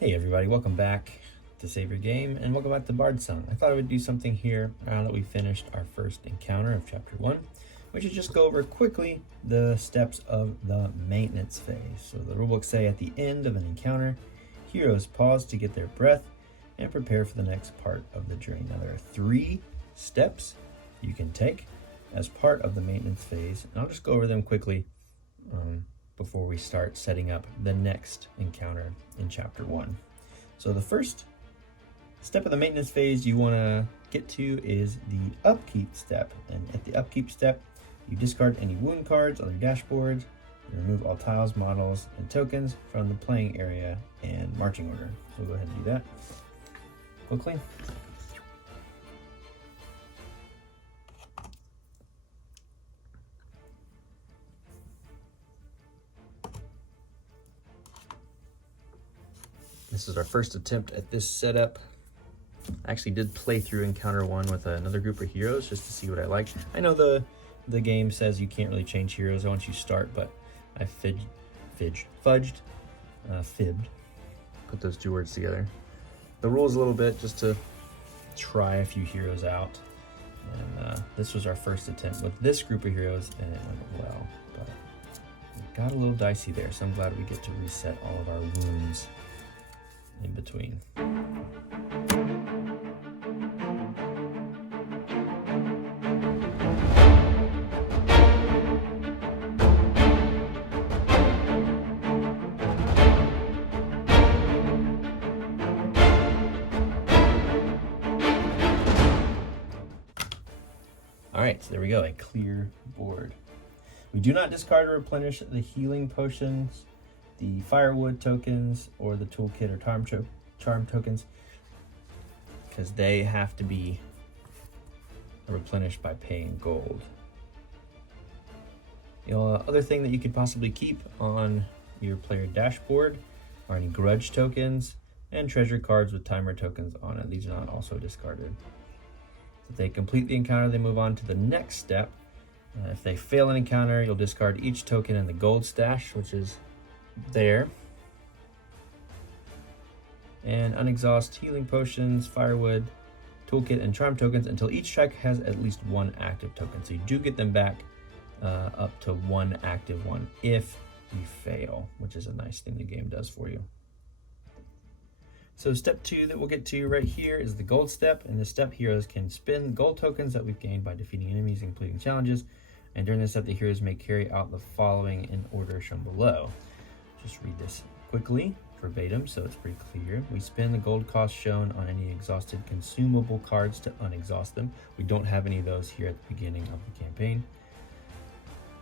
Hey everybody, welcome back to Save Your Game, and welcome back to Bardsung. I thought I would do something here now that we finished our first encounter of Chapter 1, which is just go over quickly the steps of the maintenance phase. So the rulebooks say at the end of an encounter, heroes pause to get their breath and prepare for the next part of the journey. Now there are 3 steps you can take as part of the maintenance phase, and I'll just go over them quickly before we start setting up the next encounter in Chapter 1. So the first step of the maintenance phase you want to get to is the upkeep step. And at the upkeep step, you discard any wound cards on your dashboard, you remove all tiles, models, and tokens from the playing area and marching order. So we'll go ahead and do that quickly. This is our first attempt at this setup. I actually did play through Encounter 1 with another group of heroes just to see what I like. I know the game says you can't really change heroes once you start, but I fibbed, put those 2 words together. The rules a little bit just to try a few heroes out. And this was our first attempt with this group of heroes, and it went well. But it got a little dicey there, so I'm glad we get to reset all of our wounds in between. All right, so there we go, a clear board. We do not discard or replenish the healing potions, the firewood tokens, or the toolkit or charm tokens, because they have to be replenished by paying gold. The other thing that you could possibly keep on your player dashboard are any grudge tokens and treasure cards with timer tokens on it. These are not also discarded. So if they complete the encounter, they move on to the next step. If they fail an encounter, you'll discard each token in the gold stash, which is there, and unexhaust healing potions, firewood, toolkit, and charm tokens until each track has at least 1 active token. So you do get them back up to 1 active one if you fail, which is a nice thing the game does for you. So step 2 that we'll get to right here is the gold step. In this step, heroes can spend gold tokens that we've gained by defeating enemies and completing challenges. And during this step, the heroes may carry out the following in order shown below. Just read this quickly, verbatim, so it's pretty clear. We spend the gold cost shown on any exhausted consumable cards to unexhaust them. We don't have any of those here at the beginning of the campaign.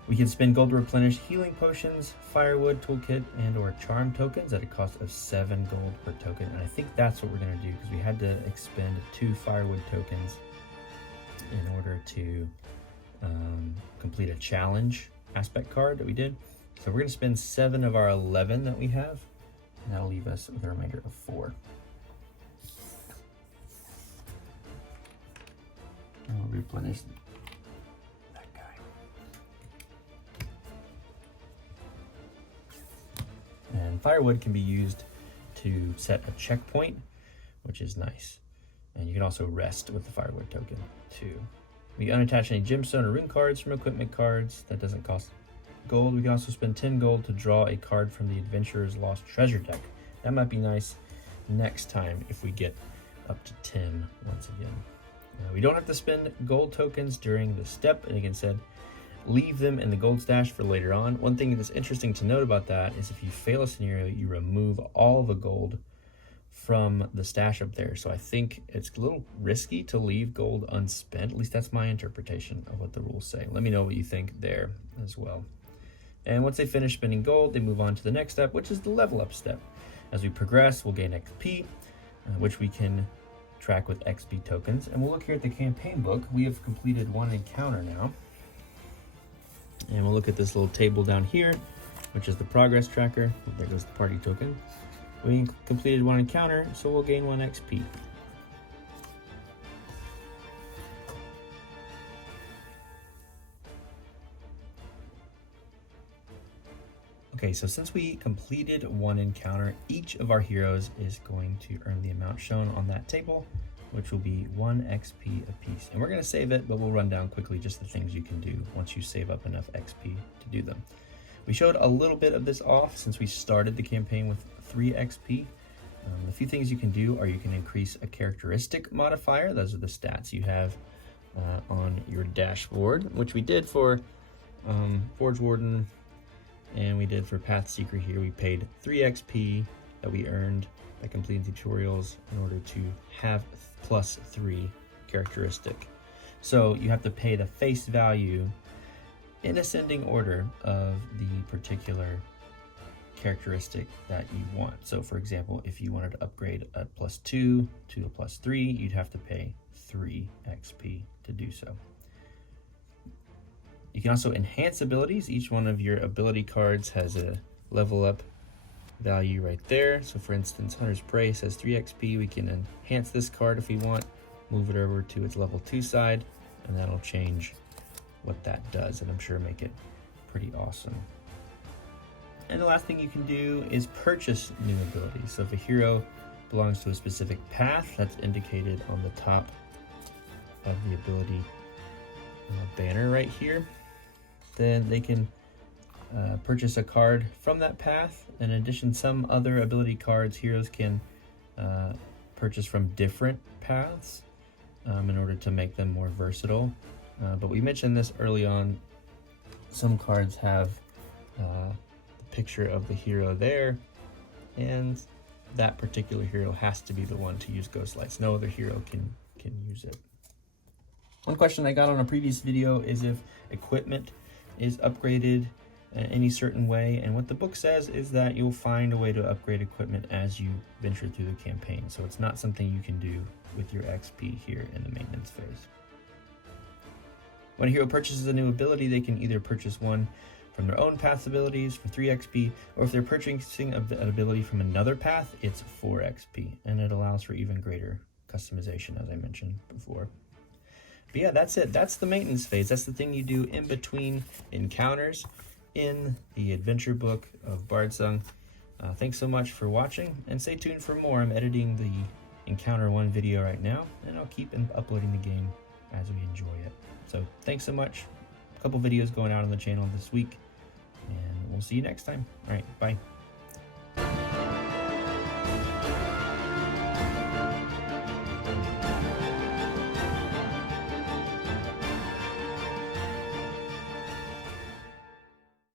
We can spend gold to replenish healing potions, firewood, toolkit, and or charm tokens at a cost of 7 gold per token. And I think that's what we're going to do, because we had to expend 2 firewood tokens in order to complete a challenge aspect card that we did. So we're going to spend 7 of our 11 that we have, and that'll leave us with a remainder of 4. And we'll replenish that guy. And firewood can be used to set a checkpoint, which is nice. And you can also rest with the firewood token too. We unattach any gemstone or rune cards from equipment cards. That doesn't cost gold. We can also spend 10 gold to draw a card from the Adventurer's Lost Treasure deck. That might be nice next time if we get up to 10 once again. We don't have to spend gold tokens during the step, and again said, leave them in the gold stash for later on. One thing that's interesting to note about that is if you fail a scenario, you remove all the gold from the stash up there. So I think it's a little risky to leave gold unspent. At least that's my interpretation of what the rules say. Let me know what you think there as well. And once they finish spending gold, they move on to the next step, which is the level up step. As we progress, we'll gain XP, which we can track with XP tokens. And we'll look here at the campaign book. We have completed 1 encounter now. And we'll look at this little table down here, which is the progress tracker. There goes the party token. We completed 1 encounter, so we'll gain 1 XP. Okay, so since we completed one encounter, each of our heroes is going to earn the amount shown on that table, which will be 1 XP apiece. And we're going to save it, but we'll run down quickly just the things you can do once you save up enough XP to do them. We showed a little bit of this off since we started the campaign with 3 XP. The few things you can do are you can increase a characteristic modifier. Those are the stats you have on your dashboard, which we did for Forge Warden, and we did for Path Seeker here. We paid 3 XP that we earned by completing tutorials in order to have +3 characteristic. So you have to pay the face value in ascending order of the particular characteristic that you want. So for example, if you wanted to upgrade a +2 to a +3, you'd have to pay 3 XP to do so. You can also enhance abilities. Each one of your ability cards has a level up value right there. So for instance, Hunter's Prey says 3 XP. We can enhance this card if we want, move it over to its level 2 side, and that'll change what that does, and I'm sure make it pretty awesome. And the last thing you can do is purchase new abilities. So if a hero belongs to a specific path that's indicated on the top of the ability banner right here, then they can purchase a card from that path. In addition, some other ability cards heroes can purchase from different paths in order to make them more versatile. But we mentioned this early on. Some cards have the picture of the hero there, and that particular hero has to be the one to use Ghost Lights. No other hero can use it. One question I got on a previous video is if equipment is upgraded any certain way, and what the book says is that you'll find a way to upgrade equipment as you venture through the campaign. So it's not something you can do with your XP here in the maintenance phase. When a hero purchases a new ability, they can either purchase one from their own path's abilities for 3 XP, or if they're purchasing an ability from another path, it's 4 XP, and it allows for even greater customization, as I mentioned before. But yeah, that's it. That's the maintenance phase. That's the thing you do in between encounters in the adventure book of Bardsung. Thanks so much for watching, and stay tuned for more. I'm editing the Encounter 1 video right now, and I'll keep uploading the game as we enjoy it. So thanks so much. A couple videos going out on the channel this week, and we'll see you next time. All right, bye.